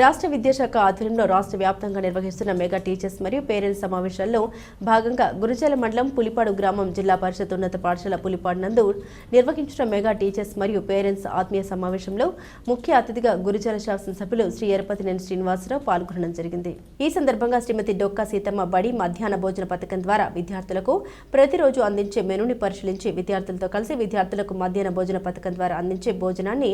రాష్ట్ర విద్యాశాఖ ఆధ్వర్యంలో రాష్ట్ర వ్యాప్తంగా నిర్వహిస్తున్న మెగా టీచర్స్ మరియు పేరెంట్స్ సమావేశాల్లో భాగంగా గురుజాల మండలం పులిపాడు గ్రామం జిల్లా పరిషత్ ఉన్నత పాఠశాల పులిపాడు నందు నిర్వహించిన మెగా టీచర్స్ మరియు పేరెంట్స్ ఆత్మీయ సమావేశంలో ముఖ్య అతిథిగా గురుజాల శాసనసభ్యులు శ్రీ ఎరపతినేని శ్రీనివాసరావు పాల్గొనడం జరిగింది. ఈ సందర్భంగా శ్రీమతి డొక్కా సీతమ్మ బడి మధ్యాహ్న భోజన పథకం ద్వారా విద్యార్థులకు ప్రతిరోజు అందించే మెనూని పరిశీలించి విద్యార్థులతో కలిసి విద్యార్థులకు మధ్యాహ్న భోజన పథకం ద్వారా అందించే భోజనాన్ని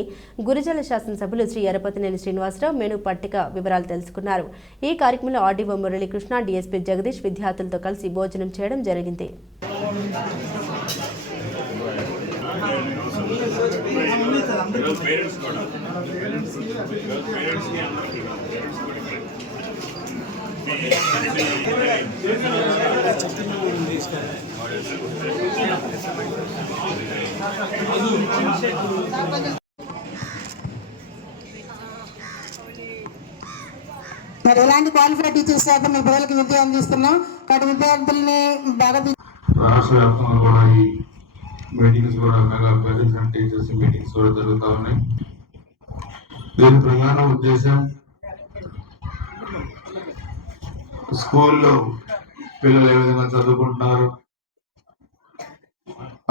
గురుజాల శాసనసభ్యులు శ్రీ ఎరపతినేని శ్రీనివాసరావు మెనూ పట్టిక వివరాలు తెలుసుకున్నారు. ఈ కార్యక్రమంలో ఆర్డీఓ మురళీకృష్ణ, డీఎస్పీ జగదీష్ విద్యార్థులతో కలిసి భోజనం చేయడం జరిగింది. మరి ఎలాంటి క్వాలిఫైడ్ టీచర్స్ అయితే మీ పిల్లలకి విద్య అందిస్తున్నాం కాబట్టి విద్యార్థుల్ని బాగా రాష్ట్ర వ్యాప్తంగా కూడా ఈ మీటింగ్స్ కూడా mega parents and teachers meetings కూడా జరుగుతూ ఉన్నాయి. దీని ప్రధాన ఉద్దేశం స్కూల్లో పిల్లలు ఏ విధంగా చదువుకుంటున్నారు,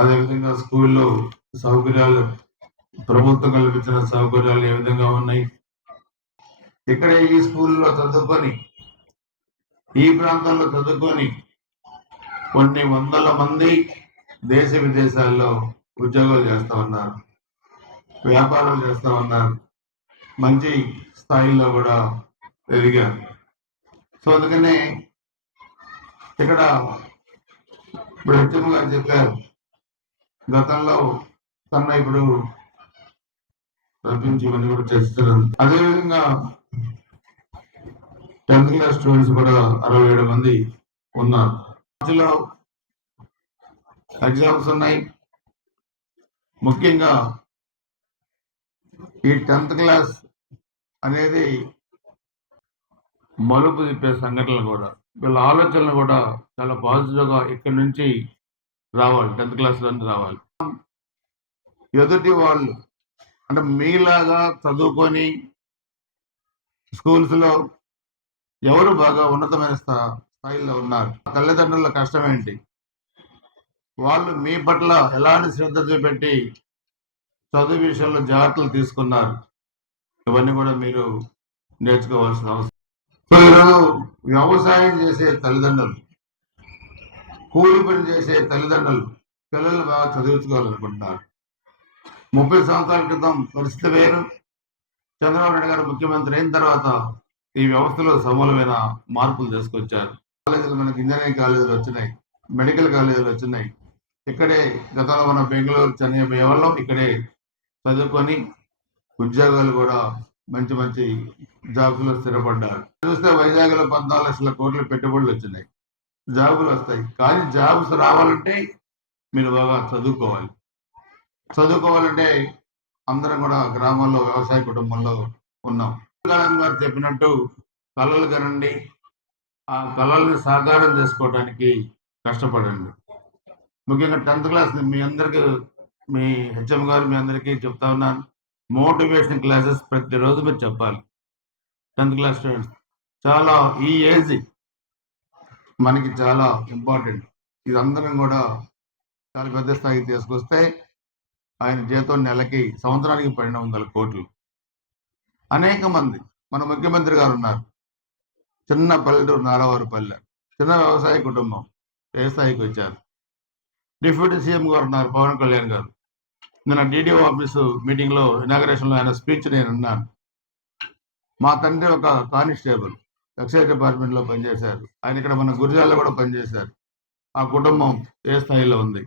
అదేవిధంగా స్కూల్లో సౌకర్యాలు ప్రభుత్వం కల్పించిన సౌకర్యాలు ఏ విధంగా ఉన్నాయి, ఇక్కడే ఈ స్కూల్లో చదువుకొని ఈ ప్రాంతంలో చదువుకొని కొన్ని వందల మంది దేశ విదేశాల్లో ఉద్యోగాలు చేస్తూ ఉన్నారు, వ్యాపారాలు చేస్తూ ఉన్నారు, మంచి స్థాయిలో కూడా ఎదిగారు. సో అందుకనే ఇక్కడ ఇప్పుడు హెచ్ఎం గారు చెప్పారు, గతంలో కన్నా ఇప్పుడు తప్పించి ఇవన్నీ కూడా చేస్తున్నారు. అదేవిధంగా 10th క్లాస్ స్టూడెంట్స్ కూడా 67 మంది ఉన్నారు. మధ్యలో ఎగ్జామ్స్ ఉన్నాయి. ముఖ్యంగా ఈ 10th క్లాస్ అనేది మలుపు తిప్పే సంఘటనలు కూడా వీళ్ళ ఆలోచనలు కూడా చాలా పాజిటివ్గా ఇక్కడి నుంచి రావాలి. 10th క్లాస్ నుంచి రావాలి. ఎదుటి వాళ్ళు అంటే మీలాగా చదువుకొని స్కూల్స్లో ఎవరు బాగా ఉన్నతమైన స్థాయిలో ఉన్నారు, తల్లిదండ్రుల కష్టం ఏంటి, వాళ్ళు మీ పట్ల ఎలాంటి శ్రద్ధ చూపెట్టి చదువు విషయంలో జాగ్రత్తలు తీసుకున్నారు, ఇవన్నీ కూడా మీరు నేర్చుకోవాల్సిన అవసరం. సో ఈరోజు వ్యవసాయం చేసే తల్లిదండ్రులు, కూలి పని చేసే తల్లిదండ్రులు పిల్లలు బాగా చదివించుకోవాలనుకుంటున్నారు. 30 సంవత్సరాల క్రితం పరిస్థితి వేరు. చంద్రబాబు నాయుడు గారు ముఖ్యమంత్రి అయిన తర్వాత ఈ వ్యవస్థలో సమూలమైన మార్పులు తీసుకొచ్చారు. కాలేజీలు మనకి ఇంజనీరింగ్ కాలేజీలు వచ్చినాయి, మెడికల్ కాలేజీలు వచ్చినాయి. ఇక్కడే గతంలో మన బెంగళూరు, చెన్నై వాళ్ళం ఇక్కడే చదువుకొని ఉద్యోగాలు కూడా మంచి మంచి జాబ్స్లో స్థిరపడ్డారు. చూస్తే వైజాగ్లో 14 లక్షల కోట్ల పెట్టుబడులు వచ్చినాయి, జాబులు వస్తాయి. కానీ జాబ్స్ రావాలంటే మీరు బాగా చదువుకోవాలి. చదువుకోవాలంటే అందరం కూడా గ్రామాల్లో వ్యవసాయ కుటుంబంలో ఉన్నాం. గారు చెప్పినట్టు కళలు కనండి, ఆ కళల్ని సాకారం చేసుకోవడానికి కష్టపడండి. ముఖ్యంగా 10th క్లాస్ మీ అందరికీ, మీ హెచ్ఎం గారు మీ అందరికీ చెప్తా ఉన్నాను, మోటివేషన్ క్లాసెస్ ప్రతిరోజు మీరు చెప్పాలి. 10th క్లాస్ స్టూడెంట్స్ చాలా ఈ ఏజ్ మనకి చాలా ఇంపార్టెంట్. ఇది అందరం కూడా చాలా పెద్ద స్థాయికి తీసుకొస్తే ఆయన జీతం నెలకి సంవత్సరానికి 1200 కోట్లు. అనేక మంది మన ముఖ్యమంత్రి గారు ఉన్నారు, చిన్న పల్లెటూరు నారావారిపల్లె, చిన్న వ్యవసాయ కుటుంబం, ఏ స్థాయికి వచ్చారు. డిప్యూటీ సీఎం గారు ఉన్నారు, పవన్ కళ్యాణ్ గారు. నిన్న డిడిఓ ఆఫీసు మీటింగ్లో ఇనాగరేషన్లో ఆయన స్పీచ్ నేను విన్నాను. మా తండ్రి ఒక కానిస్టేబుల్ ఎక్సైజ్ డిపార్ట్మెంట్లో పనిచేశారు, ఆయన ఇక్కడ మన గురిజాల్లో కూడా పనిచేశారు. ఆ కుటుంబం ఏ స్థాయిలో ఉంది.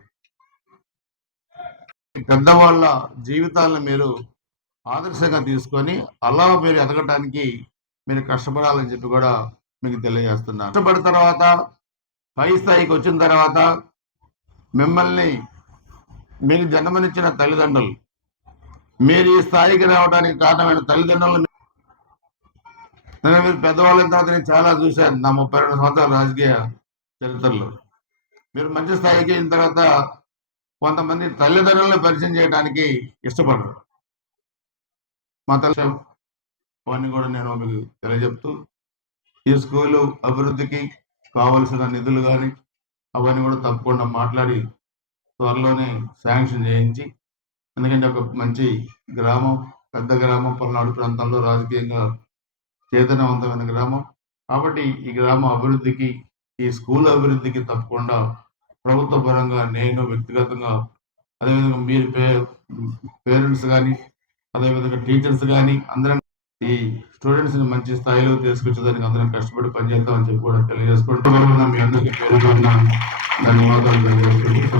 పెద్దవాళ్ళ జీవితాలను మీరు ఆదర్శంగా తీసుకొని అలా మీరు ఎదగటానికి మీరు కష్టపడాలని చెప్పి కూడా మీకు తెలియజేస్తున్నాను. కష్టపడిన తర్వాత పై స్థాయికి వచ్చిన తర్వాత మిమ్మల్ని మీకు జన్మనిచ్చిన తల్లిదండ్రులు, మీరు ఈ స్థాయికి రావడానికి కారణమైన తల్లిదండ్రులు, మీరు పెద్దవాళ్ళ తర్వాత నేను చాలా చూశాను నా 32 సంవత్సరాల రాజకీయ చరిత్రలో. మీరు మంచి స్థాయికి అయిన తర్వాత కొంతమంది తల్లిదండ్రులను పరిచయం చేయడానికి ఇష్టపడరు. మా తల్లి అవన్నీ కూడా నేను మీకు తెలియజెప్తూ ఈ స్కూలు అభివృద్ధికి కావలసిన నిధులు కానీ అవన్నీ కూడా తప్పకుండా మాట్లాడి త్వరలోనే శాంక్షన్ చేయించి, ఎందుకంటే ఒక మంచి గ్రామం, పెద్ద గ్రామం, పల్నాడు ప్రాంతంలో రాజకీయంగా చైతన్యవంతమైన గ్రామం కాబట్టి ఈ గ్రామ అభివృద్ధికి, ఈ స్కూల్ అభివృద్ధికి తప్పకుండా ప్రభుత్వ పరంగా నేను వ్యక్తిగతంగా, అదేవిధంగా మీరు పేరెంట్స్ కానీ, అదేవిధంగా టీచర్స్ కానీ అందరం ఈ స్టూడెంట్స్ని మంచి స్థాయిలో తీసుకొచ్చేదానికి అందరం కష్టపడి పనిచేద్దామని చెప్పి కూడా తెలియజేసుకుంటూ మీ అందరికీ పేరు ధన్యవాదాలు తెలియజేసుకుంటూ